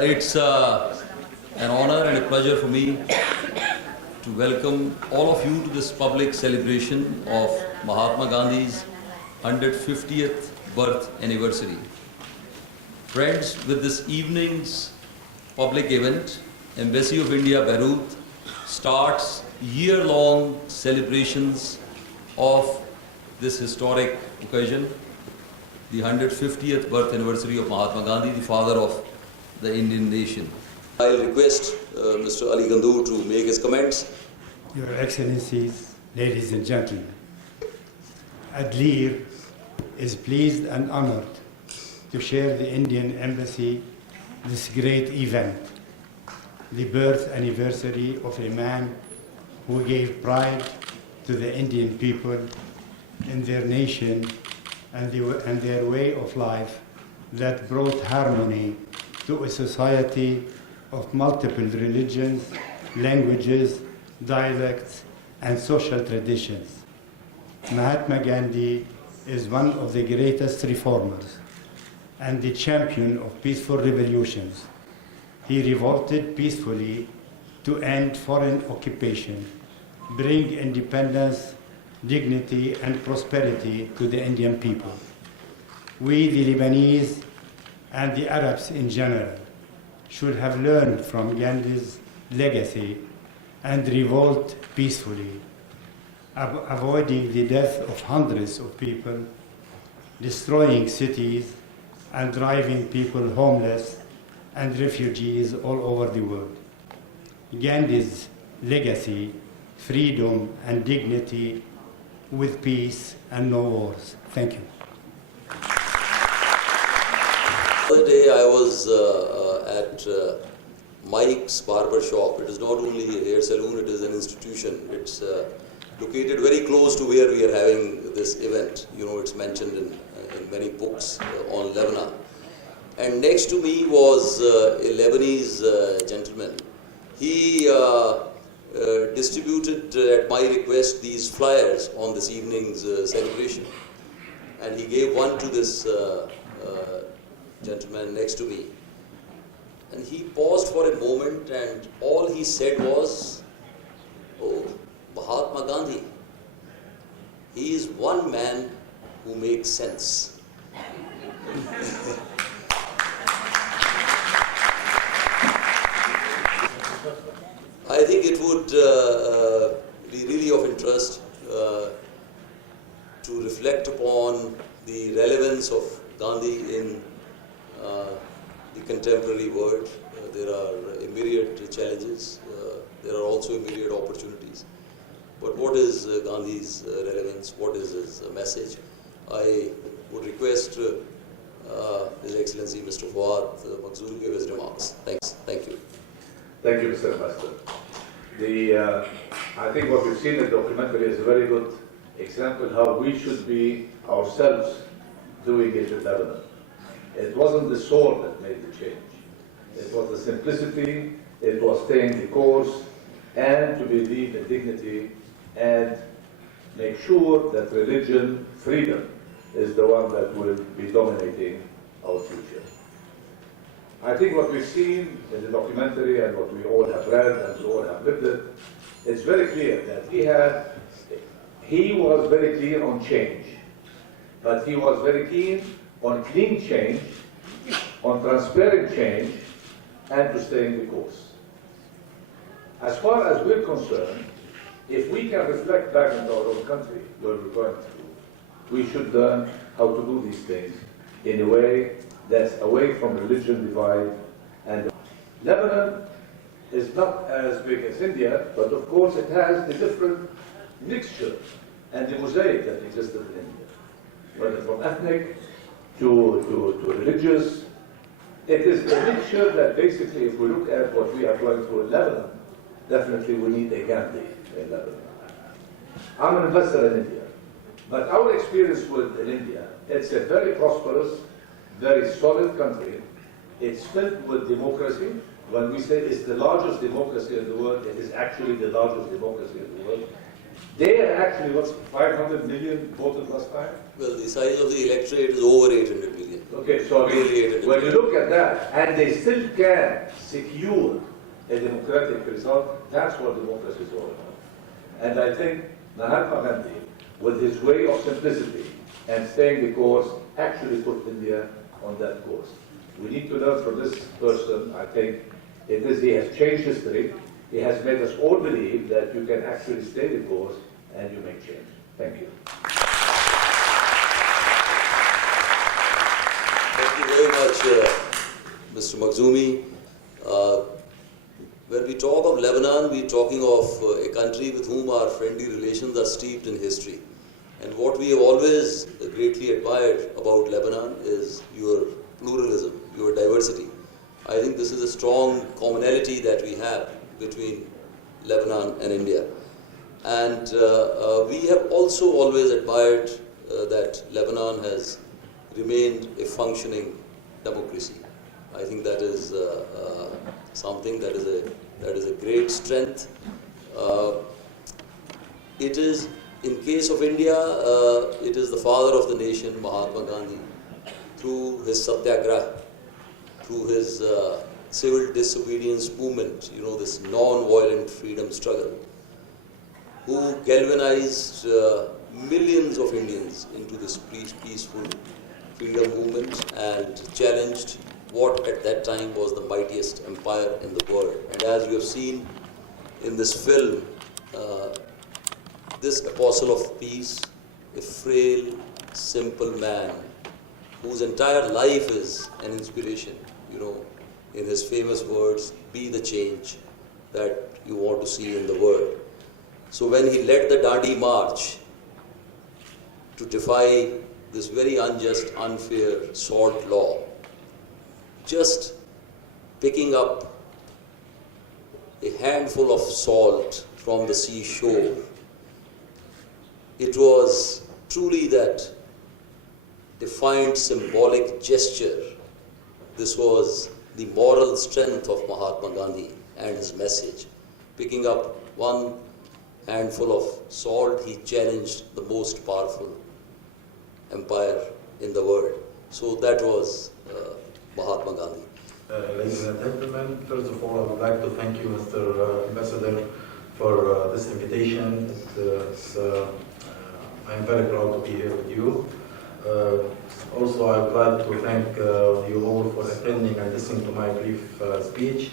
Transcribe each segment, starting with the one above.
It's an honor and a pleasure for me to welcome all of you to this public celebration of Mahatma Gandhi's 150th birth anniversary. Friends, with this evening's public event, Embassy of India, Beirut starts year-long celebrations of this historic occasion, the 150th birth anniversary of Mahatma Gandhi, the father of the Indian nation. I'll request Mr. Ali Gandoor to make his comments. Your Excellencies, ladies and gentlemen, Adlir is pleased and honored to share the Indian Embassy this great event, the birth anniversary of a man who gave pride to the Indian people in their nation and their way of life that brought harmony to a society of multiple religions, languages, dialects, and social traditions. Mahatma Gandhi is one of the greatest reformers and the champion of peaceful revolutions. He revolted peacefully to end foreign occupation, bring independence, dignity, and prosperity to the Indian people. We, the Lebanese, and the Arabs in general, should have learned from Gandhi's legacy and revolt peacefully, avoiding the death of hundreds of people, destroying cities, and driving people homeless and refugees all over the world. Gandhi's legacy, freedom and dignity with peace and no wars. Thank you. The other day I was at Mike's barber shop. It is not only a hair salon, it is an institution. It's located very close to where we are having this event. You know, it's mentioned in many books on Lebanon. And next to me was a Lebanese gentleman. He distributed at my request these flyers on this evening's celebration. And he gave one to this gentleman next to me. And he paused for a moment and all he said was, "Oh, Mahatma Gandhi, he is one man who makes sense." I think it would be really of interest to reflect upon the relevance of Gandhi in the contemporary world. There are a myriad challenges. There are also a myriad opportunities. But what is Gandhi's relevance? What is his message? I would request His Excellency Mr. Vaarta to give his remarks. Thanks. Thank you. Thank you, Mr. Ambassador. I think what we've seen in the documentary is a very good example how we should be ourselves doing it in Lebanon. It wasn't the sword that made the change. It was the simplicity, it was staying the course, and to believe in dignity and make sure that religion, freedom, is the one that will be dominating our future. I think what we've seen in the documentary and what we all have read and we all have lived it, it's very clear that he was very clear on change, but he was very keen on clean change, on transparent change, and to stay in the course. As far as we're concerned, if we can reflect back into our own country, where we're going to, we should learn how to do these things in a way that's away from religion divide. And Lebanon is not as big as India, but of course it has the different mixture and the mosaic that existed in India, whether from ethnic to religious. It is a mixture that basically, if we look at what we are going through in Lebanon, definitely we need a Gandhi in Lebanon. I'm an investor in India, but our experience in India, it's a very prosperous, very solid country. It's filled with democracy. When we say it's the largest democracy in the world, it is actually the largest democracy in the world. They are actually, 500 million voted last time? Well, the size of the electorate is over 800 million. Okay, so when you look at that, and they still can secure a democratic result, that's what democracy is all about. And I think Mahatma Gandhi, with his way of simplicity and staying the course, actually put India on that course. We need to learn from this person. I think he has changed history. He has made us all believe that you can actually stay the course and you make change. Thank you. Thank you very much, Mr. Makhzoomi. When we talk of Lebanon, we're talking of a country with whom our friendly relations are steeped in history. And what we have always greatly admired about Lebanon is your pluralism, your diversity. I think this is a strong commonality that we have between Lebanon and India. And we have also always admired that Lebanon has remained a functioning democracy. I think that is something that is a great strength. It is, in case of India, it is the father of the nation, Mahatma Gandhi, through his Satyagraha, through his civil disobedience movement, this non-violent freedom struggle, who galvanized millions of Indians into this peaceful freedom movement and challenged what at that time was the mightiest empire in the world. And as you have seen in this film, this apostle of peace, a frail, simple man whose entire life is an inspiration, in his famous words, be the change that you want to see in the world. So when he led the Dandi March to defy this very unjust, unfair salt law, just picking up a handful of salt from the seashore, it was truly that defiant symbolic gesture. This was the moral strength of Mahatma Gandhi and his message. Picking up one handful of salt, he challenged the most powerful empire in the world. So that was Mahatma Gandhi. Ladies and gentlemen, first of all, I would like to thank you, Mr. Ambassador, for this invitation. I'm very proud to be here with you. Also, I would like to thank you all for attending and listening to my brief speech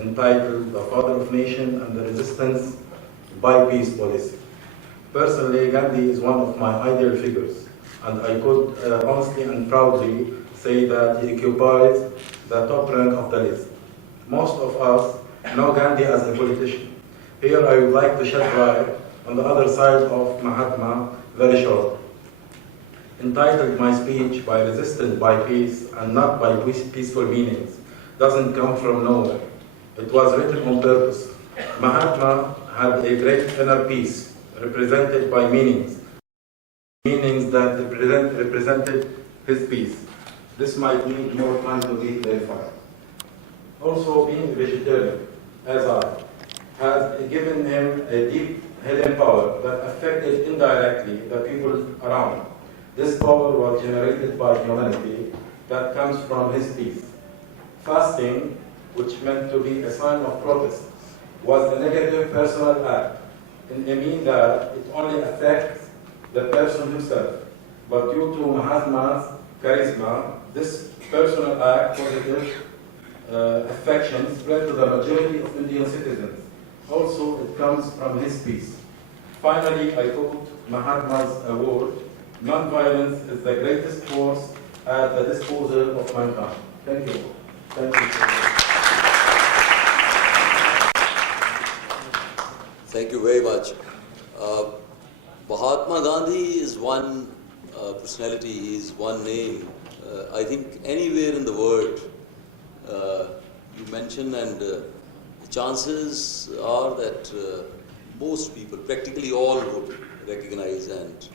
entitled The Father of Nation and the Resistance by Peace Policy. Personally, Gandhi is one of my ideal figures, and I could honestly and proudly say that he occupies the top rank of the list. Most of us know Gandhi as a politician. Here I would like to shed light on the other side of Mahatma very short. Entitled my speech by resistance by peace and not by peaceful meanings doesn't come from nowhere. It was written on purpose. Mahatma had a great inner peace represented by meanings that represented his peace. This might need more time to be verified. Also, being a vegetarian, as I, has given him a deep hidden power that affected indirectly the people around. This power was generated by humanity that comes from his peace. Fasting, which meant to be a sign of protest, was a negative personal act, in a mean that it only affects the person himself. But due to Mahatma's charisma, this personal act, positive affection, spread to the majority of Indian citizens. Also, it comes from his peace. Finally, I quote Mahatma's word, "Non-violence is the greatest force at the disposal of mankind." Thank you. Thank you. Thank you very much. Mahatma Gandhi is one personality, he is one name. I think anywhere in the world you mention, and chances are that most people, practically all, would recognize and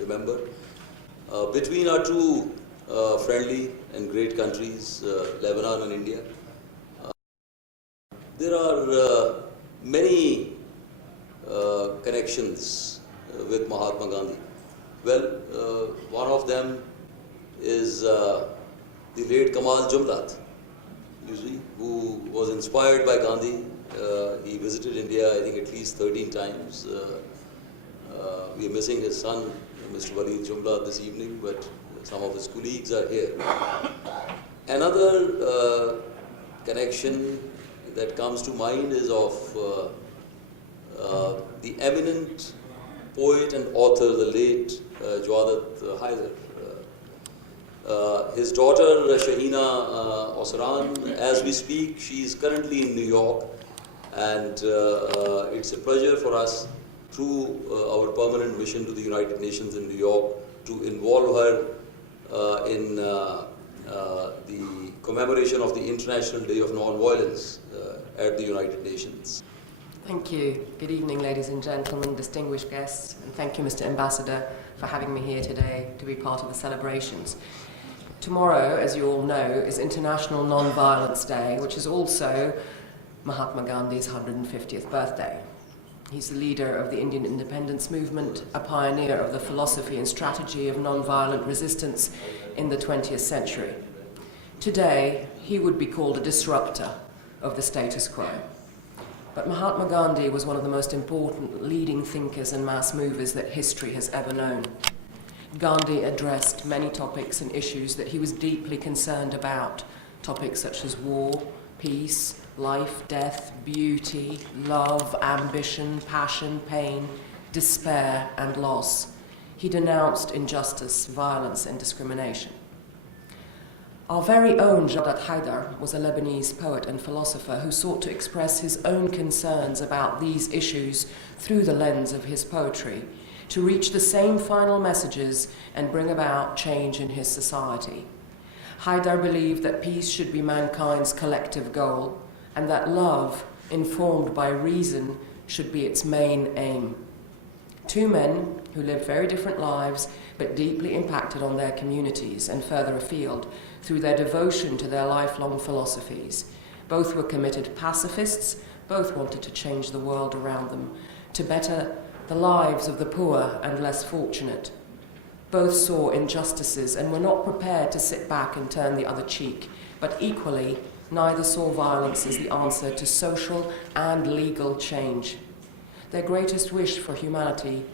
remember. Between our two friendly and great countries, Lebanon and India, there are many connections with Mahatma Gandhi. Well, one of them is the late Kamal Jumlat, usually, who was inspired by Gandhi. He visited India, I think, at least 13 times. We are missing his son, Mr. Walid Jumlat, this evening, but some of his colleagues are here. Another connection that comes to mind is of the eminent poet and author, the late Jwadat Haider. His daughter Shahina Osran, as we speak, she is currently in New York, and it's a pleasure for us through our permanent mission to the United Nations in New York to involve her in the commemoration of the International Day of Non-Violence at the United Nations. Thank you. Good evening, ladies and gentlemen, distinguished guests, and thank you, Mr. Ambassador, for having me here today to be part of the celebrations. Tomorrow, as you all know, is International Non-Violence Day, which is also Mahatma Gandhi's 150th birthday. He's the leader of the Indian independence movement, a pioneer of the philosophy and strategy of non-violent resistance in the 20th century. Today, he would be called a disruptor of the status quo. But Mahatma Gandhi was one of the most important leading thinkers and mass movers that history has ever known. Gandhi addressed many topics and issues that he was deeply concerned about, topics such as war, peace, life, death, beauty, love, ambition, passion, pain, despair, and loss. He denounced injustice, violence, and discrimination. Our very own Jwadat Haider was a Lebanese poet and philosopher who sought to express his own concerns about these issues through the lens of his poetry, to reach the same final messages and bring about change in his society. Haider believed that peace should be mankind's collective goal, and that love, informed by reason, should be its main aim. Two men who lived very different lives, but deeply impacted on their communities and further afield through their devotion to their lifelong philosophies. Both were committed pacifists, both wanted to change the world around them, to better the lives of the poor and less fortunate. Both saw injustices and were not prepared to sit back and turn the other cheek, but equally, neither saw violence as the answer to social and legal change. Their greatest wish for humanity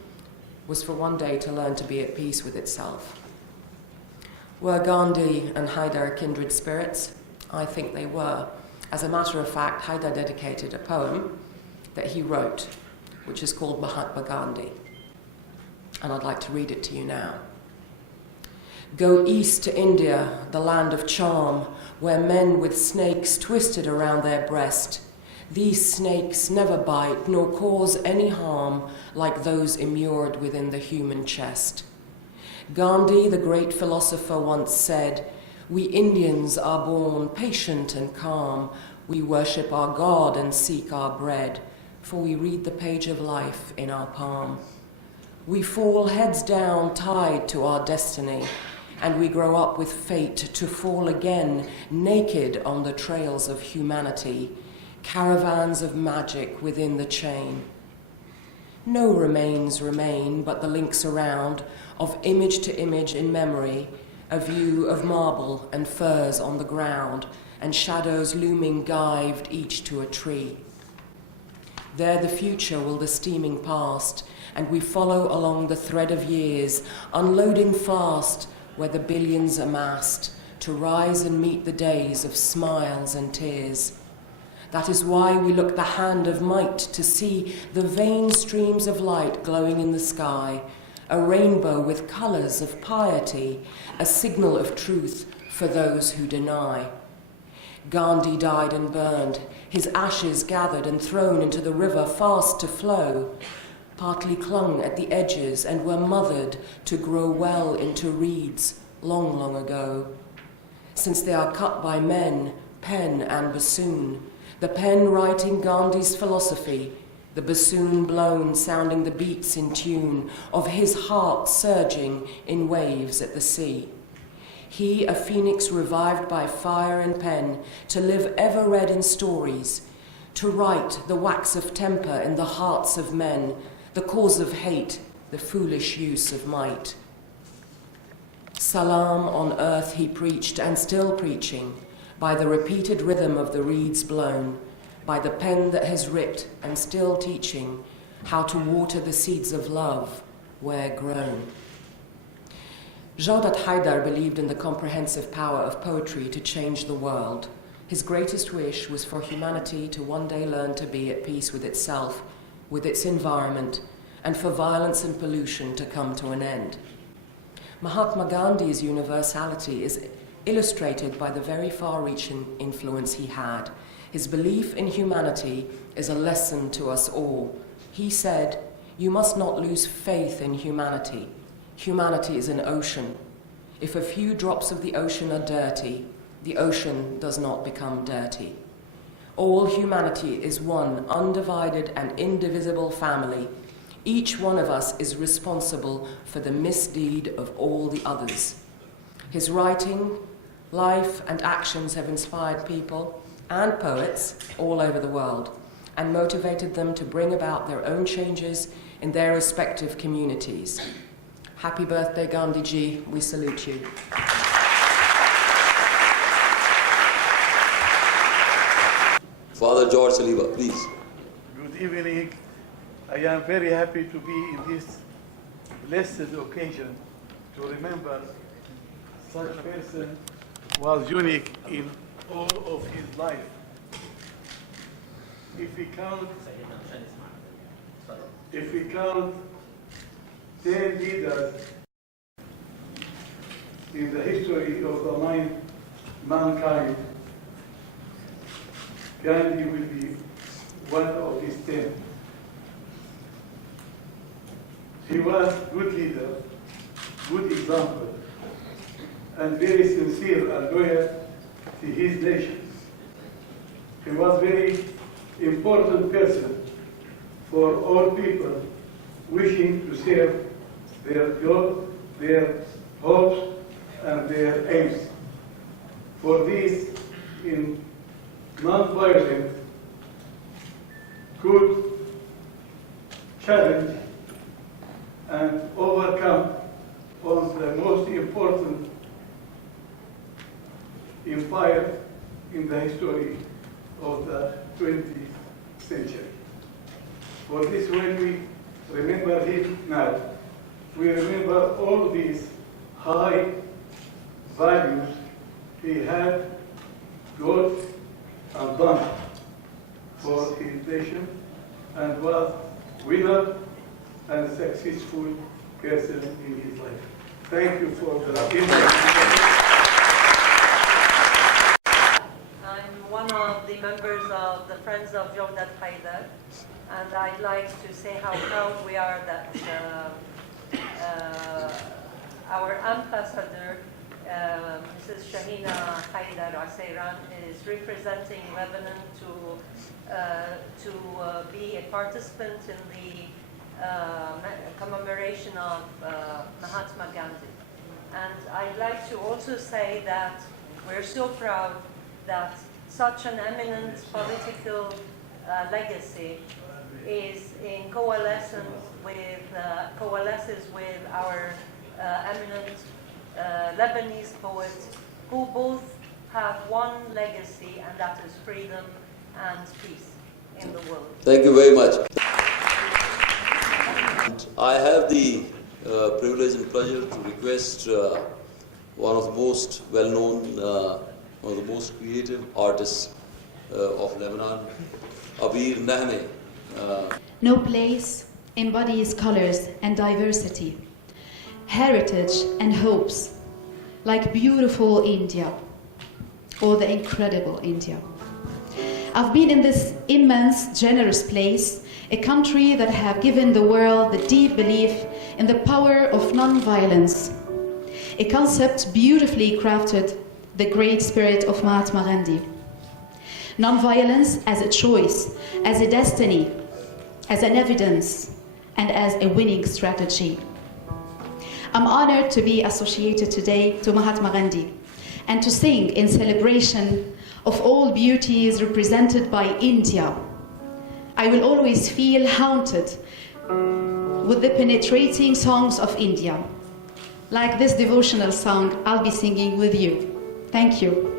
was for one day to learn to be at peace with itself. Were Gandhi and Haider kindred spirits? I think they were. As a matter of fact, Haider dedicated a poem that he wrote, which is called Mahatma Gandhi. And I'd like to read it to you now. Go east to India, the land of charm, where men with snakes twisted around their breast. These snakes never bite nor cause any harm like those immured within the human chest. Gandhi, the great philosopher, once said, "We Indians are born patient and calm. We worship our God and seek our bread, for we read the page of life in our palm. We fall heads down, tied to our destiny, and we grow up with fate to fall again, naked on the trails of humanity, caravans of magic within the chain. No remains remain but the links around of image to image in memory, a view of marble and furs on the ground, and shadows looming gyved each to a tree. There the future will the steaming past, and we follow along the thread of years, unloading fast where the billions amassed, to rise and meet the days of smiles and tears. That is why we look the hand of might to see the vain streams of light glowing in the sky, a rainbow with colours of piety, a signal of truth for those who deny. Gandhi died and burned, his ashes gathered and thrown into the river fast to flow, partly clung at the edges and were mothered to grow well into reeds long, long ago. Since they are cut by men, pen and bassoon, the pen writing Gandhi's philosophy, the bassoon blown sounding the beats in tune of his heart surging in waves at the sea. He, a phoenix revived by fire and pen, to live ever read in stories, to write the wax of temper in the hearts of men, the cause of hate, the foolish use of might. Salam on earth he preached and still preaching, by the repeated rhythm of the reeds blown, by the pen that has ripped and still teaching how to water the seeds of love where grown. Jawdat Haidar believed in the comprehensive power of poetry to change the world. His greatest wish was for humanity to one day learn to be at peace with itself, with its environment, and for violence and pollution to come to an end. Mahatma Gandhi's universality is illustrated by the very far-reaching influence he had. His belief in humanity is a lesson to us all. He said, "You must not lose faith in humanity. Humanity is an ocean. If a few drops of the ocean are dirty, the ocean does not become dirty. All humanity is one undivided and indivisible family. Each one of us is responsible for the misdeed of all the others." His writing, life, and actions have inspired people and poets all over the world and motivated them to bring about their own changes in their respective communities. Happy birthday, Gandhiji. We salute you. Father George Saliba, please. Good evening. I am very happy to be in this blessed occasion to remember such a person was unique in all of his life. If we count 10 leaders in the history of the mankind, Gandhi will be one of these 10. He was good leader, good example, and very sincere and loyal to his nation. He was very important person for all people wishing to serve their goals, their hopes, and their aims. For this, in non-violent, could challenge and overcome on the most important empire in the history of the 20th century. For this, when we remember him now, we remember all these high values he had got and done for his nation, and was winner and successful person in his life. Thank you for the invitation. I'm one of the members of the Friends of Jawdat Haidar, and I'd like to say how proud we are that our ambassador, Mrs. Shahina Haidar Aseiran, is representing Lebanon to be a participant in the commemoration of Mahatma Gandhi. And I'd like to also say that we're so proud that such an eminent political legacy is in coalesces with our eminent Lebanese poets, who both have one legacy, and that is freedom and peace in the world. Thank you very much. I have the privilege and pleasure to request one of the most well-known, one of the most creative artists of Lebanon, Abir Nahme. No place embodies colors and diversity, heritage and hopes, like beautiful India or the incredible India. I've been in this immense, generous place, a country that have given the world the deep belief in the power of non-violence, a concept beautifully crafted, the great spirit of Mahatma Gandhi. Non-violence as a choice, as a destiny, as an evidence, and as a winning strategy. I'm honored to be associated today to Mahatma Gandhi and to sing in celebration of all beauties represented by India. I will always feel haunted with the penetrating songs of India. like this devotional song I'll be singing with you. Thank you.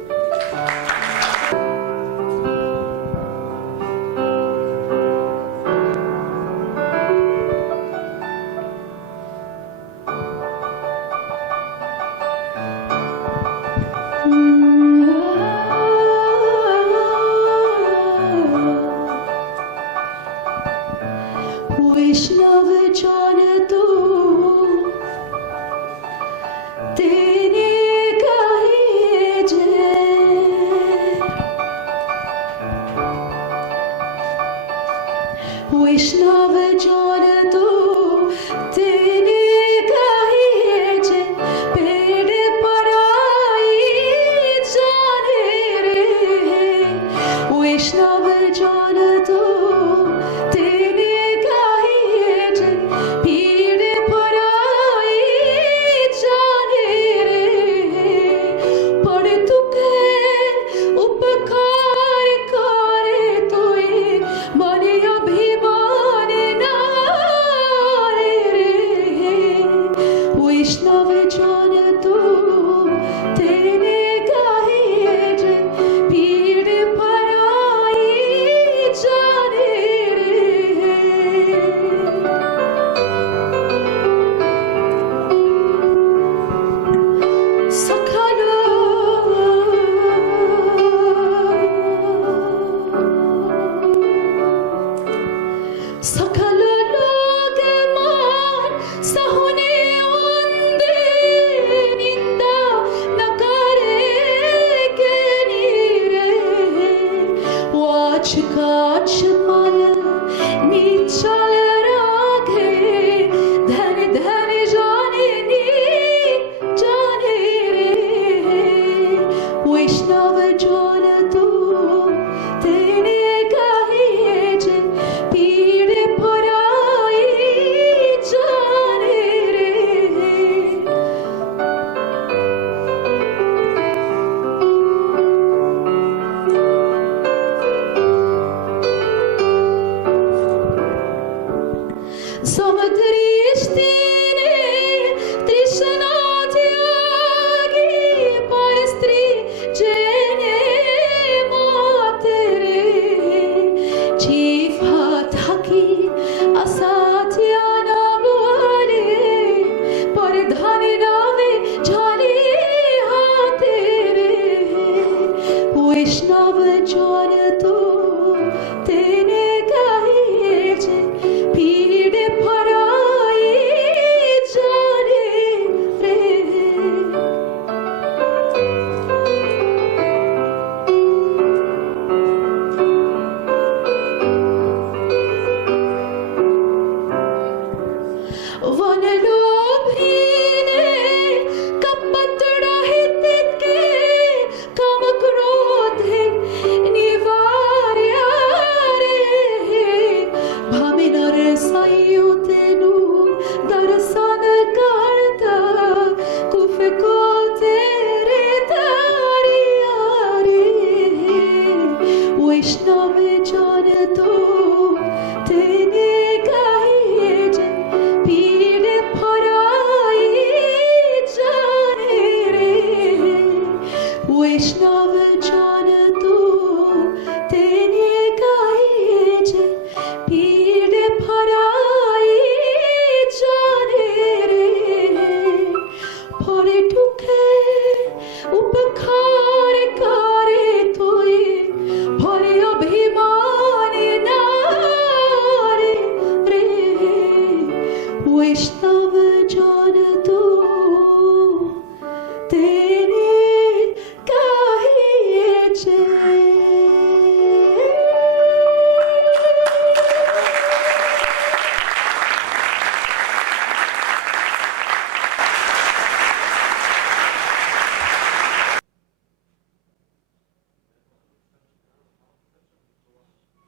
वैष्णव जान तू तेने कहे जय वैष्णव जान तू तेने कहे जय पेड़ पराई जाने रे वैष्णव जान तू तेने Vishnu